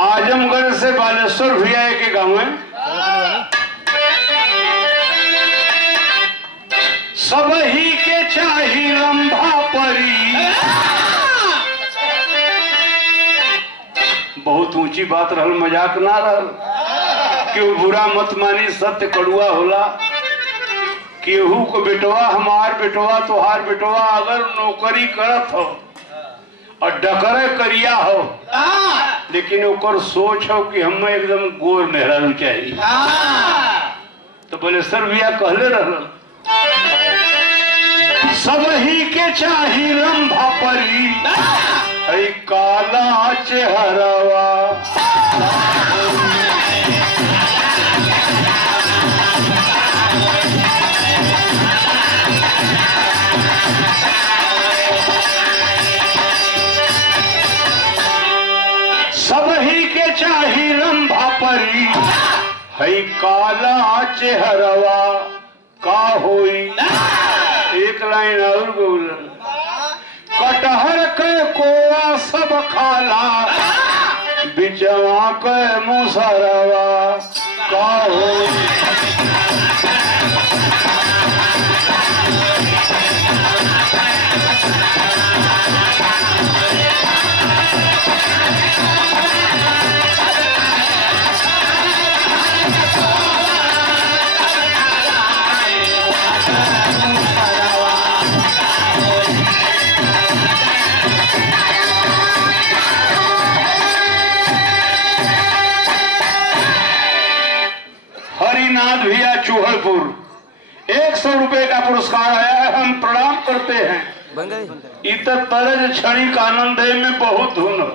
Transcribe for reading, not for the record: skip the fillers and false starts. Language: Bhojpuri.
आजमगढ़ से बालेश्वर भैया के गांव है। सब ही के चाही रंभा परी। बहुत ऊंची बात रहल, मजाक ना रहल। केहू बुरा मत मानी, सत्य कड़ुआ होला। केहू को बेटवा हमार बेटवा तोहार बेटवा अगर नौकरी करत हो और डकरे करिया हो, लेकिन ओकर सोच हो कि हम एकदम गोर मेहरारू चाहिए, तो बालेश्वर भैया कहले रहल सब ही के चाही रंभा परी, है काला चेहरवा। सब ही के चाही रंभा परी, है काला चेहरवा। का होई एक लाइन और बोलन, कटहर के कोआ सब खाला, बिचवा के मुसरवा। का होई हरिनाथ भैया चूहलपुर 100 रुपए का पुरस्कार आया है, हम प्रणाम करते हैं। इतर तरज क्षणिक आनंद में बहुत धुन हो।